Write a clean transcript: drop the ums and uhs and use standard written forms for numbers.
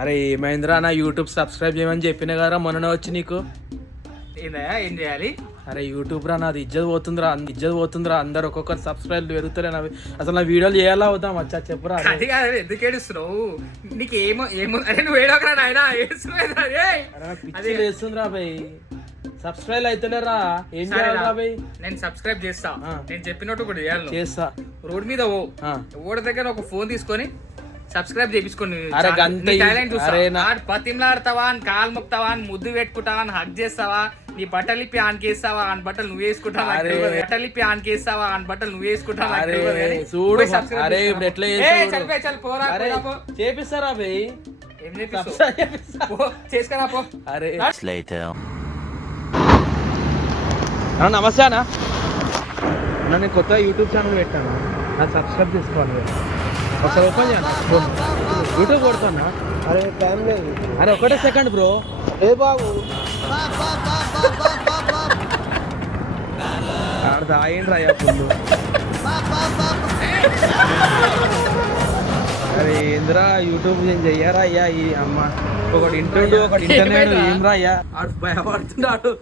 అరే ఏమైందిరా నా యూట్యూబ్ సబ్స్క్రైబ్ చేయమని చెప్పిన కదా మొన్న వచ్చి నీకు. ఏందయ్యా ఏం చేయాలి? అరే యూట్యూబ్ రా నాది ఇజ్జత్ పోతుందిరా అందరు ఒక్కొక్కరు సబ్స్క్రైబ్ పెరుగుతారే నా. అసలు నా వీడియోలు చేయాలా అవుతాం వచ్చా చెప్పురా. అది కాదు ఎందుకు ఏడుస్తున్నావు? నీకు ఏమో అరే నువ్వు ఏడోకరా నాయన పిచ్చి వేస్తుందిరా భయ్. సబ్స్క్రైబ్ అయితేలేరా ఏం చేయాలి భయ్? నేను సబ్స్క్రైబ్ చేస్తా, నేను చెప్పినట్టు కూడా చేస్తా. రోడ్ మీద ఓడి దగ్గర ఒక ఫోన్ తీసుకొని సబ్స్క్రైబ్ చేపించుకోండి. పతిమలాడతావా అని కాలు మొక్తావా అని ముద్దు పెట్టుకుంటావా అని హక్ చేస్తావా, నీ బట్టలు ఇప్పి ఆన్ కేస్తావా అని బట్టలు నువ్వు వేసుకుంటావా, బట్టలు ఇప్పి ఆన్ కేస్తావా అని బట్టలు నువ్వు వేసుకుంటావా. చేపిస్తారా భయ్? ఏం చేపిస్తావు? చేసుకురా పో. అరే నమస్తే అన్న, నేను కొత్త యూట్యూబ్ ఛానల్ పెట్టాను, నాకు సబ్స్క్రైబ్ చేసుకోవాలి. ఒకసారి ఓపెన్ చేయను యూట్యూబ్ కొడుతున్నా. అరే టైం లేదు. అరే ఒకటే సెకండ్ బ్రో. ఏ బాబు ఆయండి రా ఫుల్. అరే ఏంద్రా యూట్యూబ్ నేను చెయ్యారా అయ్యా ఈ అమ్మ. ఒకటి ఇంటుండు ఒకటి ఇంటర్నెట్ ఏం రా అయ్యా. ఆడు భయపడుతున్నాడు